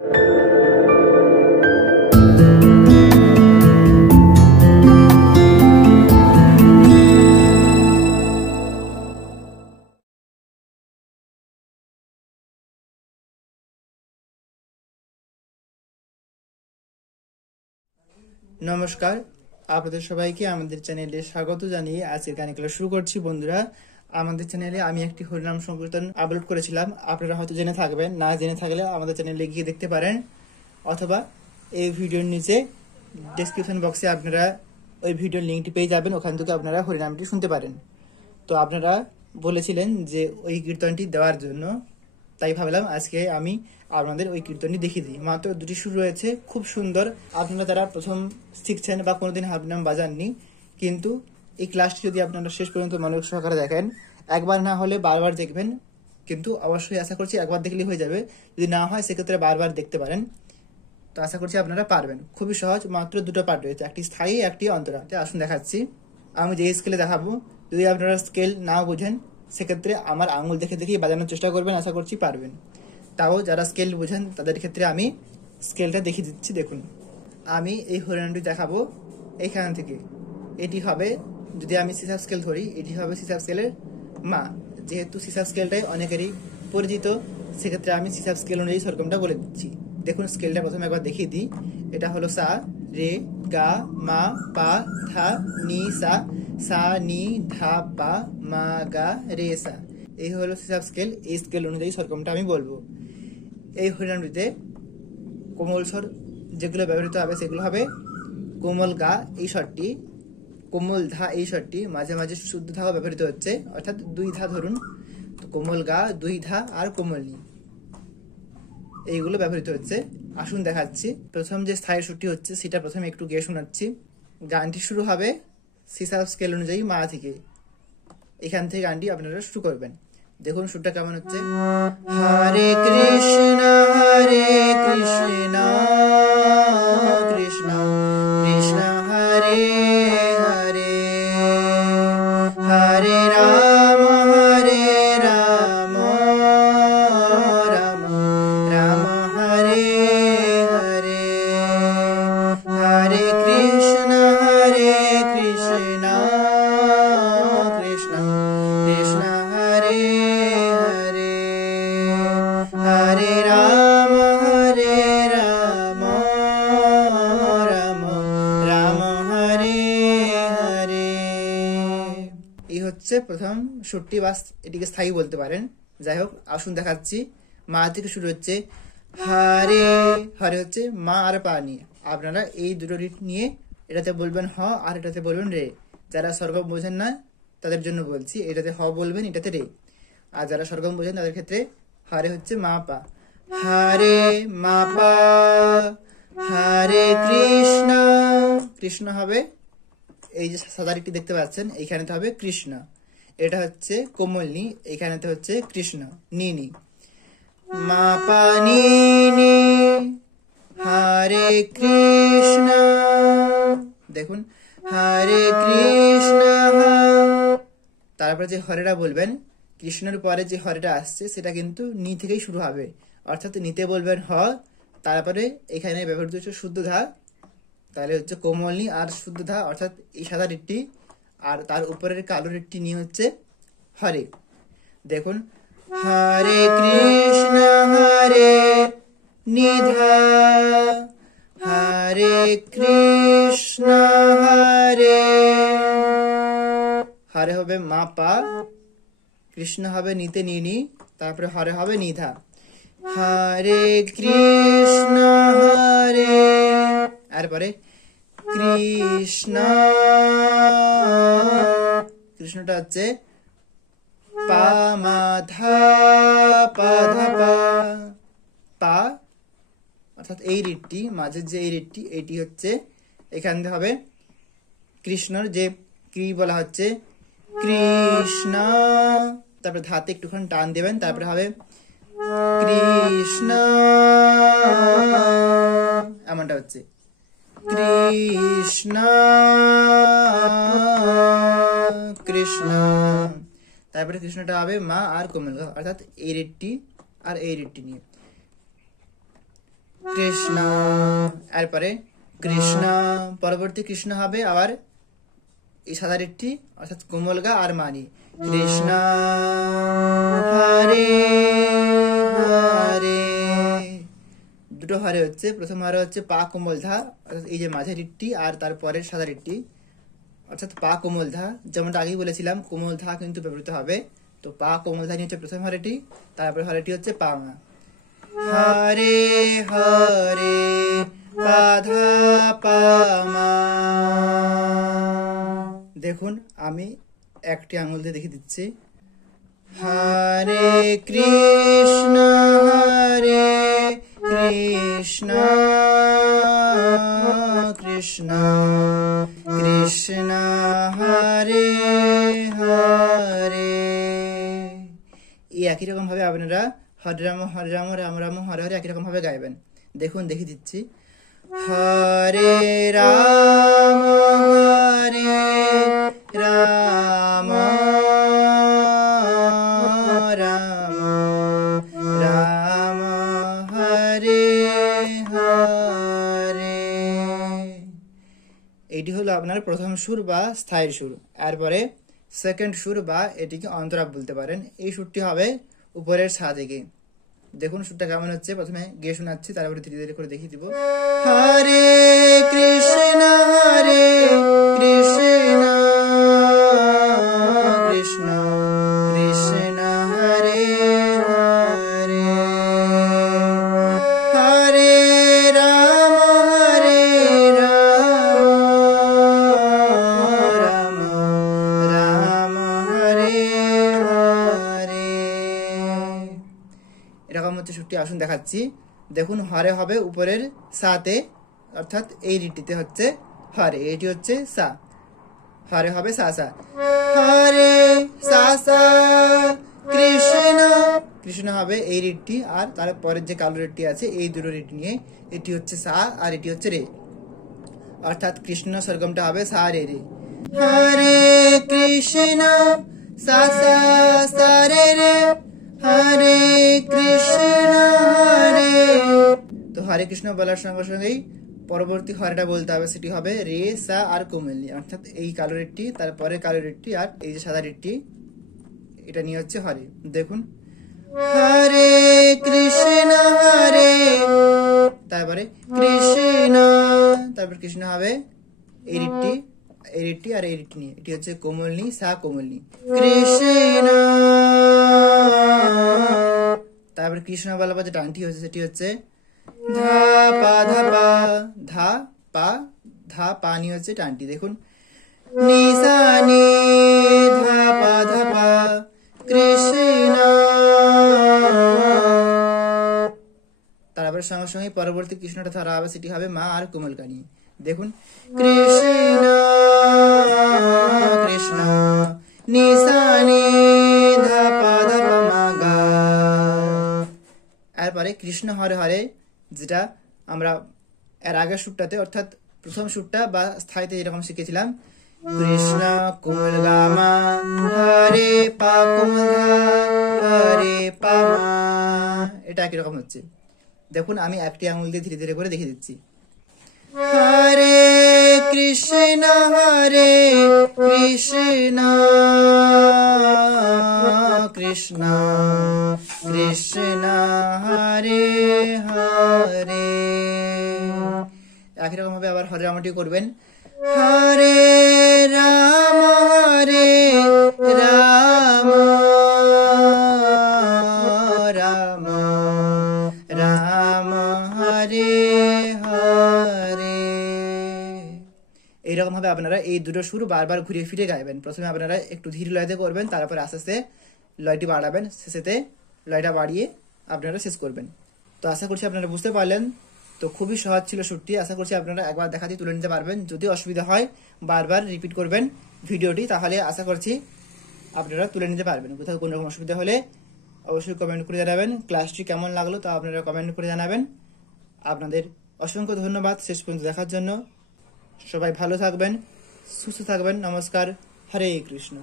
নমস্কার, আপনাদের সবাইকে আমাদের চ্যানেলে স্বাগত জানিয়ে আজকের গান ক্লাস শুরু করছি। বন্ধুরা, আমাদের চ্যানেলে আমি একটি হরিনাম সংকীর্তন আপলোড করেছিলাম। আপনারা হয়তো জেনে থাকবেন, না জেনে থাকলে আমাদের চ্যানেলে গিয়ে দেখতে পারেন, অথবা এই ভিডিওর নিচে ডেসক্রিপশন বক্সে আপনারা ওই ভিডিওর লিঙ্কটি পেয়ে যাবেন, ওখান থেকে আপনারা হরিনামটি শুনতে পারেন। তো আপনারা বলেছিলেন যে ওই কীর্তনটি দেওয়ার জন্য, তাই ভাবলাম আজকে আমি আপনাদের ওই কীর্তনটি দেখিয়ে দিই। মাত্র দুটি সুর রয়েছে, খুব সুন্দর। আপনারা যারা প্রথম শিখছেন বা কোনোদিন হারমোনিয়াম বাজাননি, কিন্তু এই ক্লাসটি যদি আপনারা শেষ পর্যন্ত মনোযোগ সহকারে দেখেন, একবার না হলে বারবার দেখবেন, কিন্তু অবশ্যই আশা করছি একবার দেখলেই হয়ে যাবে। যদি না হয় সেক্ষেত্রে বারবার দেখতে পারেন। তো আশা করছি আপনারা পারবেন। খুবই সহজ, মাত্র দুটো পার্ট রয়েছে, একটি স্থায়ী, একটি অন্তরা। আসুন দেখাচ্ছি। আমি যে স্কেলে দেখাবো, যদি আপনারা স্কেল না বোঝেন সেক্ষেত্রে আমার আঙুল দেখে দেখেই বাজানোর চেষ্টা করবেন, আশা করছি পারবেন। তাও যারা স্কেল বোঝেন তাদের ক্ষেত্রে আমি স্কেলটা দেখিয়ে দিচ্ছি। দেখুন, আমি এই হরিনামটি দেখাবো এইখান থেকে। এটি হবে, যদি আমি সিসাব স্কেল ধরি, এটি হবে সিসাব স্কেলের মা। যেহেতু সিসাব স্কেলটাই অনেকেরই পরিচিত, সেক্ষেত্রে আমি সিসাব স্কেল অনুযায়ী সরগমটা বলে দিচ্ছি। দেখুন, স্কেলটা প্রথমে একবার দেখিয়ে দিই। এটা হলো সা, রে, গা, মা, পা, ধা, নি, সা, সা, নি, ধা, পা, মা, গা, রে, সা। এই হলো সিসাব স্কেল। এই স্কেল অনুযায়ী সরগমটা আমি বলবো। এই হরিনামটিতে কোমল স্বর যেগুলো ব্যবহৃত হবে সেগুলো হবে কোমল গা এই স্বরটি, কোমল ধা এই স্বরটি, মাঝে মাঝে শুদ্ধ ধাও ব্যবহৃত হচ্ছে, অর্থাৎ দুই ধা ধরুন। তো কোমল গা, দুই ধা আর কোমল নি, এইগুলো ব্যবহৃত হচ্ছে। আসুন দেখাচ্ছি। প্রথম যে স্থায়ী সুরটি হচ্ছে সেটা প্রথমে একটু গেয়ে শোনাচ্ছি। গানটি শুরু হবে সিসাব স্কেল অনুযায়ী মা থেকে। এখান থেকে গানটি আপনারা শুরু করবেন। দেখুন সুরটা কেমন হচ্ছে। হরে কৃষ্ণ কৃষ্ণ কৃষ্ণ কৃষ্ণ হরে হরে, হরে রাম রাম রাম হরে হরে, হরে কৃষ্ণ কৃষ্ণ কৃষ্ণ কৃষ্ণ হরে হরে, হরে রাম রাম রাম হরে হরে। এই হচ্ছে প্রথম সুরটি, বাস এটিকে স্থায়ী বলতে পারেন। যাই হোক, আসুন দেখাচ্ছি। মা থেকে শুরু হচ্ছে হরে, হরে হচ্ছে মা আর পা নিয়ে। আপনারা এই দুটো রিট নিয়ে এটাতে বলবেন হ আর এটাতে বলবেন রে। যারা স্বরগম বোঝেন না তাদের জন্য বলছি, এটাতে হ বলবেন, এটাতে রে। আর যারা স্বরগম বোঝেন তাদের ক্ষেত্রে হরে হচ্ছে মা পা, হরে মা পা। হরে কৃষ্ণ, কৃষ্ণ হবে এই যে সাদা রিটটি দেখতে পাচ্ছেন, এইখানেতে হবে কৃষ্ণ। এটা হচ্ছে কোমল নি, এইখানেতে হচ্ছে কৃষ্ণ নি নি। মা পা নি নি, হরে কৃষ্ণ। দেখুন, হরে কৃষ্ণ। তারপরে যে হরেটা বলবেন, কৃষ্ণের পরে যে হরেটা আসছে সেটা কিন্তু নি থেকেই শুরু হবে, অর্থাৎ নিতে বলবেন হ, তারপরে এখানে ব্যবহৃত হচ্ছে শুদ্ধ ধা, তাহলে হচ্ছে কোমল নি আর শুদ্ধ ধা, অর্থাৎ এই সাদা রিটটি, আর তার উপরের কালো রিটটি নি হচ্ছে হরে। দেখুন, হরে কৃষ্ণ নিধা, হরে কৃষ্ণ হরে, হরে হবে মা পা, কৃষ্ণ হবে নিতে নিনি, তারপরে হরে হবে নিধা। হরে কৃষ্ণ হরে, তারপরে কৃষ্ণ, কৃষ্ণটা হচ্ছে পা মা ধা পা ধা পা, পা অর্থাৎ এই রিটটি, মাঝের যে এই রিটটি, এইটি হচ্ছে এখান থেকে হবে কৃষ্ণর যে কি বলা হচ্ছে কৃষ্ণ, তারপরে ধাতে একটুখানি টান দেবেন, তারপরে হবে কৃষ্ণ, এমনটা হচ্ছে কৃষ্ণ কৃষ্ণ। তারপরে কৃষ্ণটা হবে মা আর কোমল, অর্থাৎ এই রেটটি আর এই রেটটি নিয়ে কৃষ্ণ, এরপরে কৃষ্ণ, পরবর্তী কৃষ্ণ হবে আবার এই সাদা রেটটি অর্থাৎ কোমল গা আর মানি, কৃষ্ণ হরে হরে, দুটো হরে হচ্ছে, প্রথম হরে হচ্ছে পা কোমল ধা অর্থাৎ এই যে মাঝের রিটটি আর তারপরের সাদা রিটটি অর্থাৎ পা কোমল ধা, যেমনটা আগেই বলেছিলাম কোমল ধা কিন্তু ব্যবহৃত হবে, তো পা কোমল ধা হচ্ছে প্রথম হরেটি, তারপরে হরেটি হচ্ছে পা মা, হরে হরে পাধা পামা। দেখুন আমি একটি আঙুল দিয়ে দেখিয়ে দিচ্ছি, হরে কৃষ্ণ কৃষ্ণ কৃষ্ণ কৃষ্ণ হরে হরে। এই একই রকম ভাবে আপনারা হরে রাম রাম রাম হরে হরে একই রকম ভাবে গাইবেন। দেখুন দেখিয়ে দিচ্ছি, হরে রাম রাম রাম রাম হরে হরে। এটি হলো আপনার প্রথম সুর বা স্থায়ী সুর। এরপরে সেকেন্ড সুর বা এটিকে অন্তরাপ বলতে পারেন। এই সুরটি হবে উপরের সা থেকে। দেখুন সুরটা কেমন হচ্ছে, প্রথমে গিয়ে শোনাচ্ছি, তারপরে ধীরে ধীরে করে দেখিয়ে দিব। হরে কৃষ্ণ কৃষ্ণ কৃষ্ণ কৃষ্ণ হরে হরে, হরে রাম রাম রাম হরে হরে। এরকম হচ্ছে সুরটি। আসুন দেখাচ্ছি। দেখুন হরে হবে উপরের সাতে অর্থাৎ এই রিটিতে হচ্ছে হরে, এটি হচ্ছে সা, হরে হবে সা সা, হরে সা সা কৃষ্ণ কৃষ্ণ হবে এই রিটটি, আর তারপরের যে কালো রিটটি আছে এই দুটো রিট নিয়ে এটি হচ্ছে সা আর এটি হচ্ছে রে, অর্থাৎ কৃষ্ণ সরগমটা হবে সা রে রে। হরে কৃষ্ণ সা সা সা রে রে, হরে কৃষ্ণ হরে। তো হরে কৃষ্ণ বলার সঙ্গে সঙ্গেই পরবর্তী হরেটা বলতে হবে, সেটি হবে রে সা আর কোমলনি, অর্থাৎ এই কালো রেটটি, তারপরে কালো রেটটি আর এই যে সাদা রেটটি, এটা নিয়ে হচ্ছে হরে। দেখুন হরে কৃষ্ণ হরে, তারপরে কৃষ্ণ, তারপর কৃষ্ণ হবে এই রিটটি, এই রিটটি আর এই রিটটি নিয়ে, এটি হচ্ছে কোমলনি সা কোমলনি, কৃষ্ণ। তারপরে কৃষ্ণ বলার পর যে টানটি হচ্ছে সেটি হচ্ছে ধা পা ধা পা, ধা পা ধা পা নিয়ে হচ্ছে টানটি। দেখুন নিসা নি ধা পা ধা পা কৃষ্ণ। তারপরে সঙ্গে সঙ্গে পরবর্তী কৃষ্ণটা ধরা হবে, সেটি হবে মা আর কোমলকা নিয়ে। দেখুন কৃষ্ণ কৃষ্ণ নিসা নি ধা পা ধা পা মা গা। এরপরে কৃষ্ণ হরে হরে, যেটা আমরা এর আগের সুরটাতে অর্থাৎ প্রথম সুরটা বা স্থায়ীতে যেরকম শিখেছিলাম, কৃষ্ণ কোমল গা মা হরে পা কোমল হরে পা মা, এটা একই রকম হচ্ছে। দেখুন আমি একটি আঙুল দিয়ে ধীরে ধীরে করে দেখিয়ে দিচ্ছি, হরে কৃষ্ণ কৃষ্ণ কৃষ্ণ কৃষ্ণ হরে হরে। একই রকম ভাবে আবার হরে রামটি করবেন, হরে রাম রাম রাম রাম হরে হরে। এইরকম ভাবে আপনারা এই দুটো সুর বারবার ঘুরিয়ে ফিরে গাইবেন। প্রথমে আপনারা একটু ধীর লয়তে করবেন, তারপর আস্তে আস্তে লয়টি বাড়াবেন, শেষেতে লয়টা বাড়িয়ে আপনারা শেষ করবেন। তো আশা করছি আপনারা বুঝতে পারলেন। তো খুবই সহজ ছিল সুরটি, আশা করছি আপনারা একবার দেখাতেই তুলে নিতে পারবেন। যদি অসুবিধা হয় বারবার রিপিট করবেন ভিডিওটি, তাহলে আশা করছি আপনারা তুলে নিতে পারবেন। কোথাও কোনো রকম অসুবিধা হলে অবশ্যই কমেন্ট করে জানাবেন। ক্লাসটি কেমন লাগলো তা আপনারা কমেন্ট করে জানাবেন। আপনাদের অসংখ্য ধন্যবাদ শেষ পর্যন্ত দেখার জন্য। সবাই ভালো থাকবেন, সুস্থ থাকবেন। নমস্কার, হরে কৃষ্ণ।